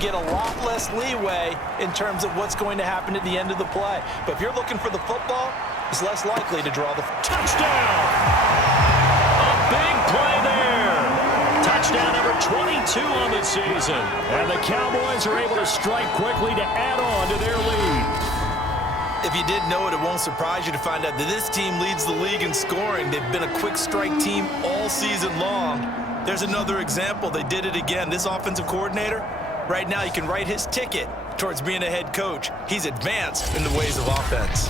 Get a lot less leeway in terms of what's going to happen at the end of the play. But if you're looking for the football, it's less likely to draw the touchdown. A big play there. Touchdown number 22 on the season. And the Cowboys are able to strike quickly to add on to their lead. If you didn't know it, it won't surprise you to find out that this team leads the league in scoring. They've been a quick strike team all season long. There's another example. They did it again. This offensive coordinator, right now you can write his ticket towards being a head coach. He's advanced in the ways of offense.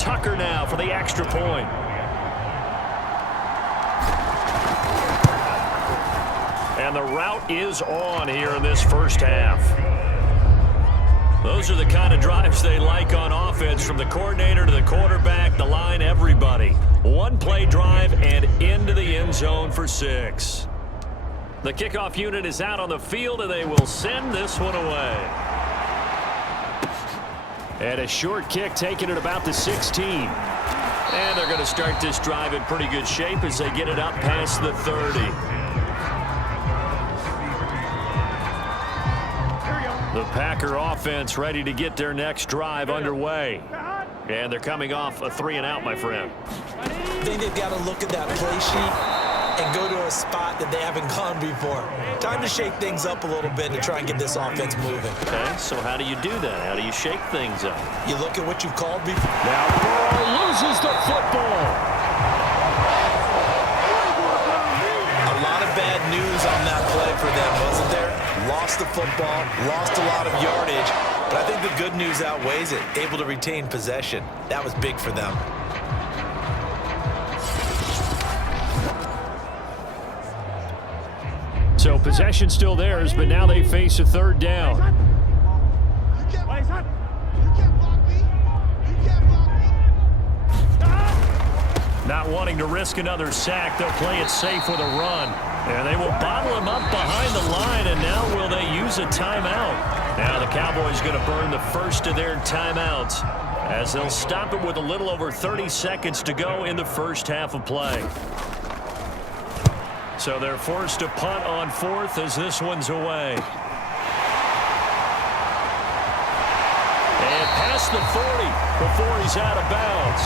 Tucker now for the extra point. And the route is on here in this first half. Those are the kind of drives they like on offense, from the coordinator to the quarterback, the line, everybody. One-play drive and into the end zone for 6. The kickoff unit is out on the field, and they will send this one away. And a short kick taken at about the 16. And they're going to start this drive in pretty good shape as they get it up past the 30. The Packer offense ready to get their next drive underway. And they're coming off a 3-and-out, my friend. I think they've got to look at that play sheet and go to a spot that they haven't gone before. Time to shake things up a little bit to try and get this offense moving. Okay, so how do you do that? How do you shake things up? You look at what you've called before. Now Burrow loses the football. A lot of bad news on that play for them, wasn't there? Lost the football, lost a lot of yardage, but I think the good news outweighs it. Able to retain possession. That was big for them. So possession still theirs, but now they face a 3rd down. Not wanting to risk another sack, they'll play it safe with a run. And they will bottle him up behind the line, and now will they use a timeout? Now the Cowboys going to burn the first of their timeouts as they'll stop it with a little over 30 seconds to go in the first half of play. So they're forced to punt on 4th as this one's away. And past the 40 before he's out of bounds.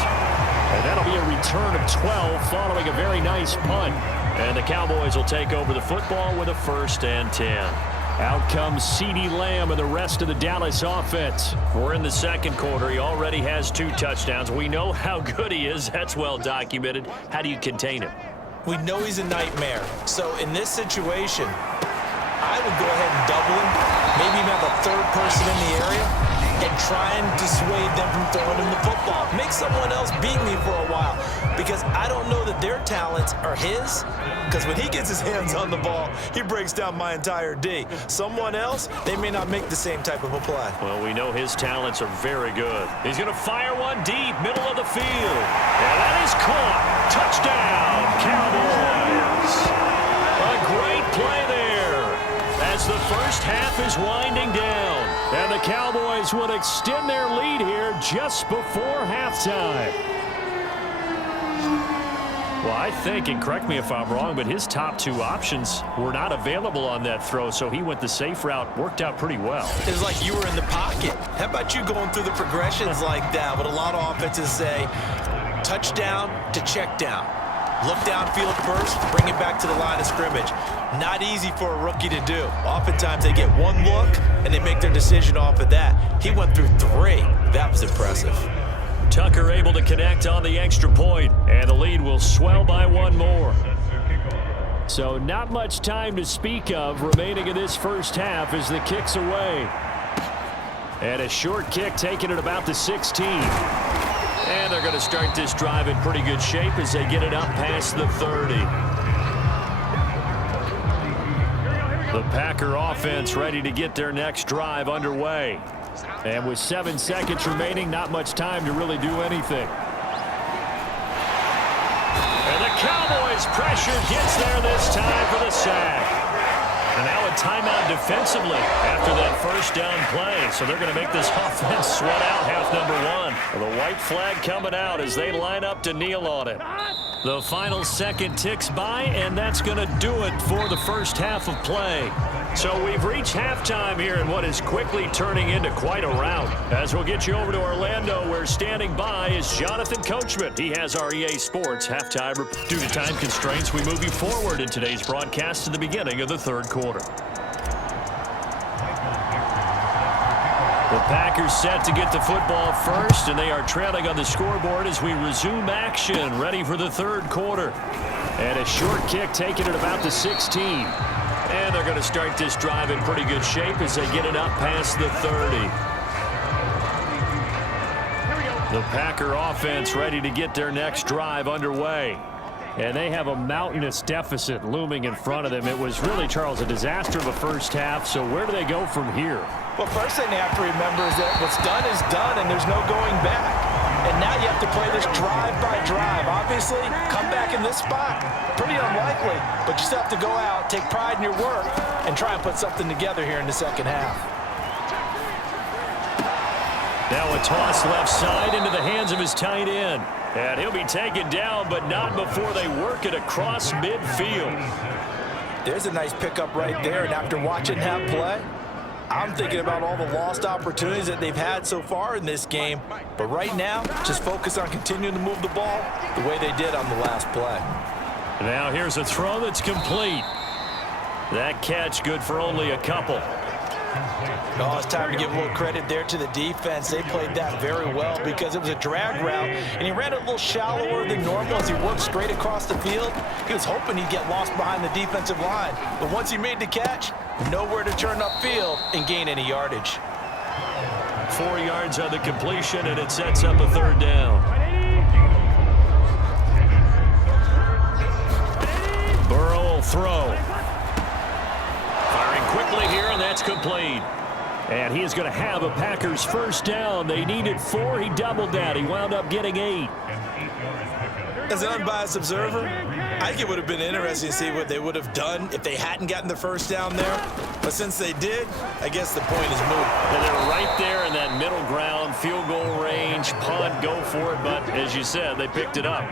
And that'll be a return of 12 following a very nice punt. And the Cowboys will take over the football with a 1st and 10. Out comes CeeDee Lamb and the rest of the Dallas offense. We're in the second quarter. He already has 2 touchdowns. We know how good he is. That's well documented. How do you contain him? We know he's a nightmare. So in this situation, I would go ahead and double him, maybe even have a 3rd person in the area, and try and dissuade them from throwing him the football. Make someone else beat me for a while, because I don't know that their talents are his, because when he gets his hands on the ball, he breaks down my entire D. Someone else, they may not make the same type of a play. Well, we know his talents are very good. He's going to fire one deep, middle of the field. And that is caught. Touchdown, Cowboys. A great play there as the first half is winding down. And the Cowboys will extend their lead here just before halftime. Well, I think, and correct me if I'm wrong, but his top 2 options were not available on that throw, so he went the safe route. Worked out pretty well. It was like you were in the pocket. How about you going through the progressions like that? But a lot of offenses say touchdown to check down. Look downfield first, bring it back to the line of scrimmage. Not easy for a rookie to do. Oftentimes they get one look and they make their decision off of that. He went through 3. That was impressive. Tucker able to connect on the extra point, and the lead will swell by 1 more. So not much time to speak of remaining in this first half as the kick's away. And a short kick taken at about the 16. And they're going to start this drive in pretty good shape as they get it up past the 30. The Packer offense ready to get their next drive underway. And with 7 seconds remaining, not much time to really do anything. And the Cowboys pressure gets there this time for the sack. And now a timeout defensively after that first down play. So they're going to make this offense sweat out half number 1. The white flag coming out as they line up to kneel on it. The final second ticks by, and that's going to do it for the first half of play. So we've reached halftime here in what is quickly turning into quite a rout. As we'll get you over to Orlando, where standing by is Jonathan Coachman. He has our EA Sports halftime. Due to time constraints, we move you forward in today's broadcast to the beginning of the third quarter. The Packers set to get the football first, and they are trailing on the scoreboard as we resume action, ready for the third quarter. And a short kick taken at about the 16. And they're going to start this drive in pretty good shape as they get it up past the 30. The Packer offense ready to get their next drive underway. And they have a mountainous deficit looming in front of them. It was really, Charles, a disaster of a first half. So where do they go from here? Well, first thing they have to remember is that what's done is done, and there's no going back. And now you have to play this drive by drive. Obviously, come back in this spot. Pretty unlikely, but you still have to go out, take pride in your work, and try and put something together here in the second half. Now a toss left side into the hands of his tight end. And he'll be taken down, but not before they work it across midfield. There's a nice pickup right there, and after watching that play, I'm thinking about all the lost opportunities that they've had so far in this game. But right now, just focus on continuing to move the ball the way they did on the last play. Now here's a throw that's complete. That catch good for only a couple. Oh, it's time to give a little credit there to the defense. They played that very well because it was a drag route, and he ran a little shallower than normal as he worked straight across the field. He was hoping he'd get lost behind the defensive line, but once he made the catch, nowhere to turn upfield and gain any yardage. 4 yards on the completion, and it sets up a third down. Burrow will throw. Firing quickly here, and that's complete. And he is going to have a Packers first down. They needed 4. He doubled that. He wound up getting 8. As an unbiased observer, I think it would have been interesting to see what they would have done if they hadn't gotten the first down there. But since they did, I guess the point is moot. And they're right there in that middle ground, field goal range, punt, go for it. But as you said, they picked it up.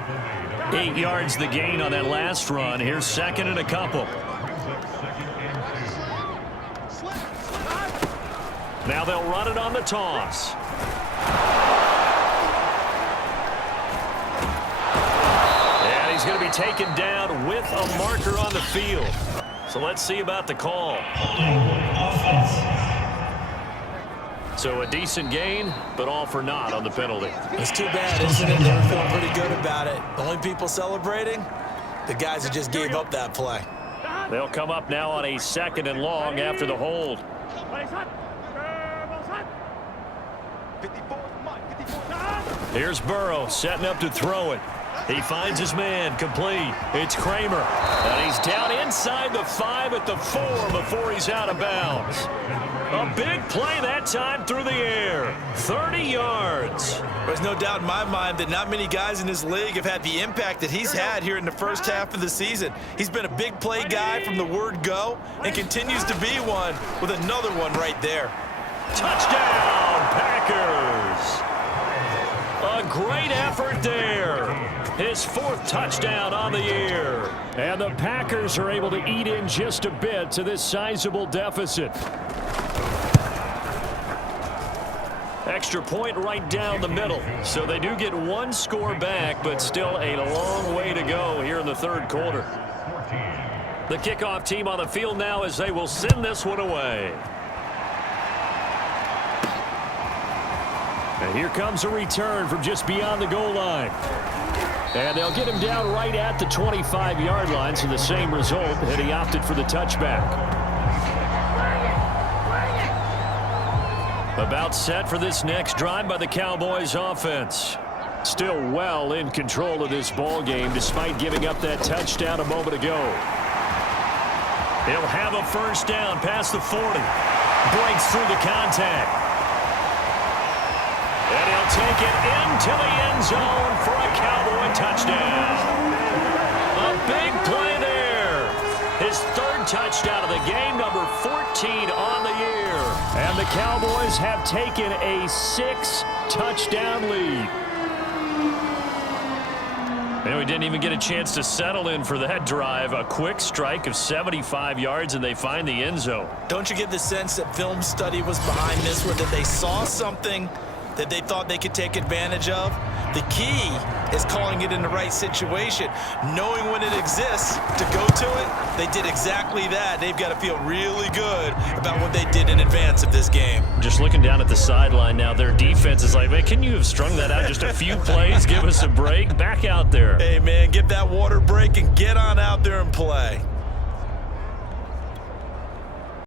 8 yards the gain on that last run. Here's second and a couple. Now they'll run it on the toss. And he's going to be taken down with a marker on the field. So let's see about the call. So a decent gain, but all for naught on the penalty. It's too bad, isn't it? They were feeling pretty good about it. The only people celebrating, the guys who just gave up that play. They'll come up now on a second and long after the hold. Here's Burrow setting up to throw it. He finds his man, complete. It's Kramer. And he's down inside the 5 at the 4 before he's out of bounds. A big play that time through the air. 30 yards. There's no doubt in my mind that not many guys in this league have had the impact that he's had here in the first half of the season. He's been a big play guy from the word go and continues to be one with another one right there. Touchdown, Packers. A great effort there. His 4th touchdown on the year. And the Packers are able to eat in just a bit to this sizable deficit. Extra point right down the middle. So they do get 1 score back, but still a long way to go here in the third quarter. The kickoff team on the field now as they will send this one away. And here comes a return from just beyond the goal line. And they'll get him down right at the 25-yard line, so the same result, and he opted for the touchback. About set for this next drive by the Cowboys offense. Still well in control of this ball game despite giving up that touchdown a moment ago. He'll have a first down past the 40. Breaks through the contact. And he'll take it into the end zone for a Cowboy touchdown. A big play there. His 3rd touchdown of the game, number 14 on the year. And the Cowboys have taken a 6-touchdown lead. And we didn't even get a chance to settle in for that drive. A quick strike of 75 yards, and they find the end zone. Don't you get the sense that film study was behind this, where that they saw something that they thought they could take advantage of? The key is calling it in the right situation, knowing when it exists to go to it. They did exactly that. They've got to feel really good about what they did in advance of this game. Just looking down at the sideline now, their defense is like, man, can you have strung that out just a few plays? Give us a break. Back out there. Hey, man, get that water break and get on out there and play.